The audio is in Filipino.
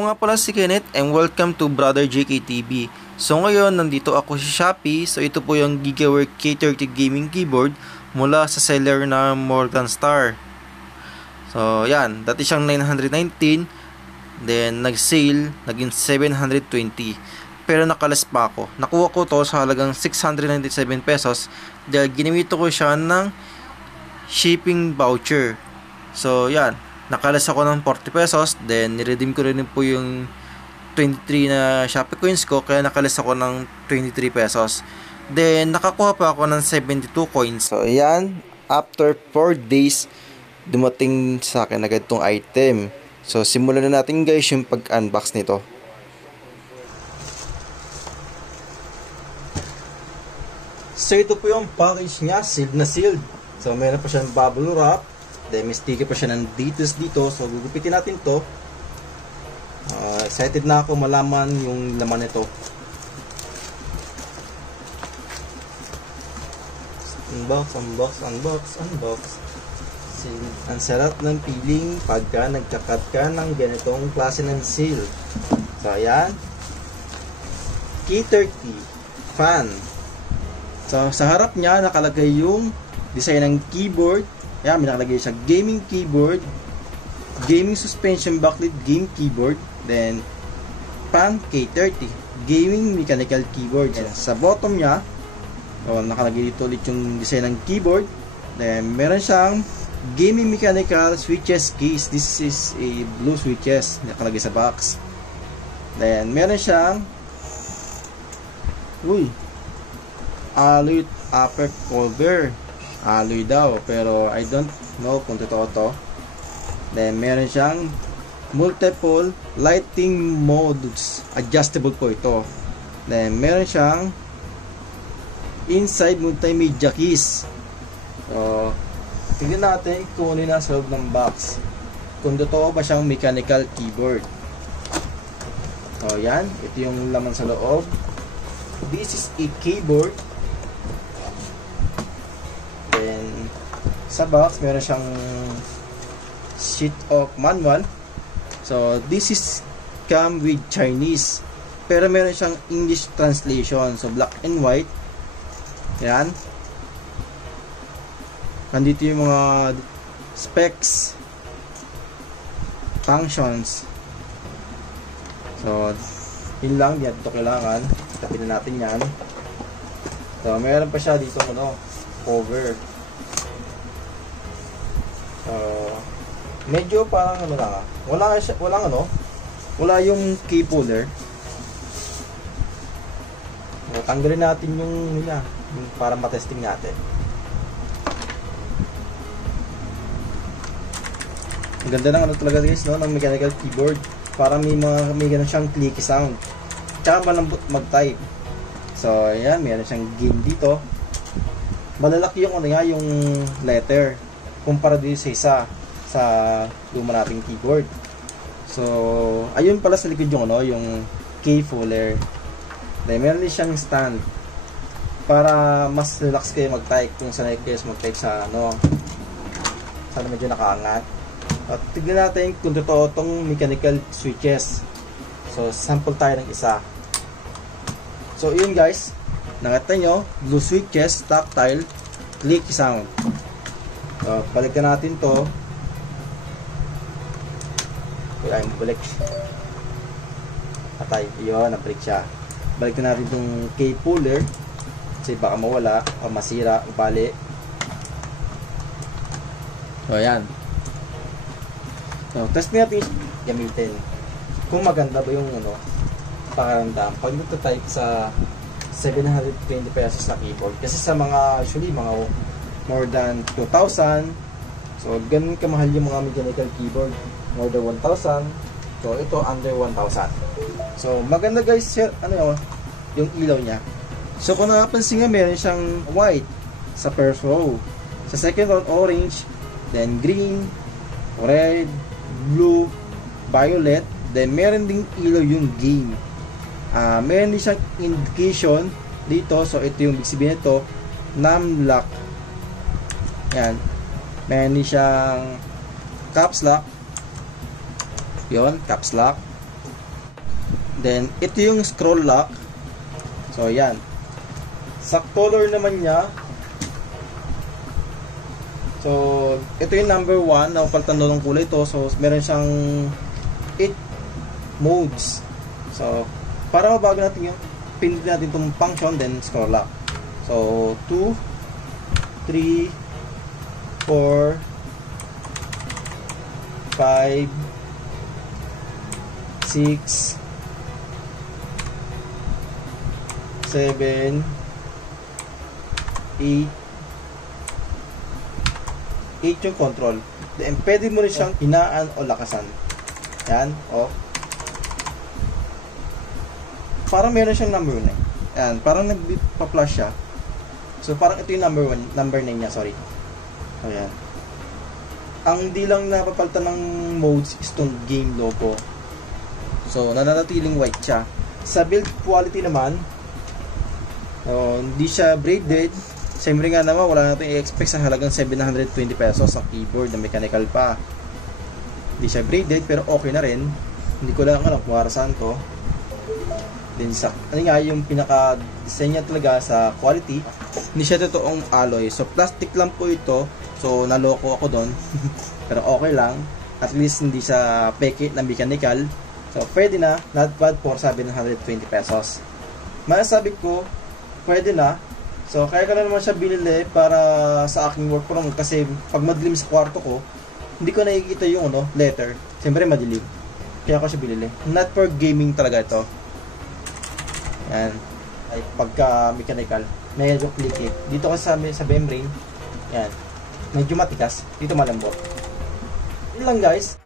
Ako nga pala si Kenneth and welcome to Brother JK TV. So ngayon, nandito ako sa Shopee. So ito po yung Gigawork K30 Gaming Keyboard mula sa seller na Morgan Star. So yan, dati siyang 919, then nag-sale, naging 720. Pero nakalas pa ako. Nakuha ko to sa halagang 697 pesos dahil ginamit ko siya ng shipping voucher. So yan, nakalas ako ng 40 pesos, then niredeem ko rin po yung 23 na Shopee coins ko, kaya nakalas ako ng 23 pesos. Then nakakuha pa ako ng 72 coins. So yan, after 4 days dumating sa akin agad tong item. So simulan na natin guys yung pag-unbox nito. So ito po yung package niya, sealed na sealed. So meron pa siyang bubble wrap, then may sticker pa siya ng details dito. So gugupitin natin to. Excited na ako malaman yung laman nito. Unbox. Ang sarap ng feeling pagka nagkakat ka ng ganitong klase ng seal. So ayan, K30 fan. So sa harap niya nakalagay yung design ng keyboard. Ayan, may nakalagay siya gaming keyboard, gaming suspension backlit game keyboard, then fan K30 gaming mechanical keyboard. Ayan, sa bottom niya nakalagay dito ulit yung design ng keyboard. Then meron siyang gaming mechanical switches case. This is a blue switches nakalagay sa box. Then meron siyang alloy upper cover. Alloy daw, pero I don't know kung totoo to. Then meron siyang multiple lighting modes, adjustable po ito. Then meron siyang inside multimedia keys. So tignan natin kung ano na sa loob ng box, kung totoo ba siyang mechanical keyboard. So yan, ito yung laman sa loob. This is a keyboard. Then sa box meron siyang sheet of manual. So this is come with Chinese, pero meron siyang English translation, so black and white. Yan, nandito yung mga specs, functions. So yun lang, yan ito kailangan. Tapin na natin yan. So meron pa siya dito cover. So medyo parang lang, wala yung key puller. So, tanggalin natin yung para matesting natin. Ang ganda ng talaga guys, ng mechanical keyboard. Parang may ganun siyang clicky sound, tsaka malambot mag-type. So ayan, meron siyang game dito. Malalaki yung yung letter kumpara dito sa isa sa luma nating keyboard. So ayun pala sa likod yung key puller. Then meron din siyang stand para mas relax kayo mag-type kung sanay kayo mag-type sa sana medyo nakaangat. At tignan natin kung totoo itong mechanical switches. So sample tayo ng isa. So yun guys, nakita nyo, blue switches, tactile, clicky sound. So balikan natin to. Ay, mabalik. Patay, yun, nabalik siya. Balikan natin itong key puller kasi baka mawala o masira o bali. So ayan. So test natin gamitin kung maganda ba yung pakaramdam pag nagta-type sa 720 pesos na keyboard, kasi sa mga usually mga more than 2,000. So ganun kamahal yung mga mechanical keyboard, more than 1,000. So ito under 1,000. So maganda guys, yung ilaw niya. So kung napapansin nga, meron siyang white sa first row, sa second row orange, then green, red, blue, violet, then meron ding ilaw yung game. Meron din siyang indication dito. So ito yung big sabihin nito, numlock. Yan, meron din siyang caps lock. Yon, caps lock. Then, ito yung scroll lock. So, yan. Sa color naman niya, so, ito yung number 1. Napapalitan doon ng kulay ito. So, meron siyang 8 modes. So, para mabago natin yung pindutin natin itong function, then scroll lock. So, 2, 3, 4, 5, 6, 7, 8 yung control. Then, pwede mo rin siyang hinaan o lakasan. Yan, o. Parang meron siyang number 1 eh. Yan, parang nagpa-flash siya. So, parang ito yung number 9 niya, sorry. Ayan. Ang di lang napapalitan ng modes is itong game logo. So, nananatiling white siya. Sa build quality naman, hindi siya braided. Siyempre nga naman, wala natin i-expect sa halagang 720 pesos sa keyboard na mechanical pa. Hindi siya braided, pero okay na rin. Hindi ko lang alam kung saan to. Then sa, ano nga, yung pinaka-design niya talaga sa quality, hindi siya totoong alloy. So, plastic lang po ito. So, naloko ako doon. Pero okay lang. At least, hindi siya peke na mechanical. So, pwede na. Not bad for 720 pesos. Masasabi ko, pwede na. So, kaya ko na naman siya binili para sa aking work from, kasi pag madilim sa kwarto ko, hindi ko nakikita yung letter. Siyempre madilim. Kaya ko siya binili. Not for gaming talaga ito. Yan. Ay, pagka mechanical, medyo clicky. Dito kasi sa membrane, yan. Medyo matikas. Dito malambot. Yun lang guys.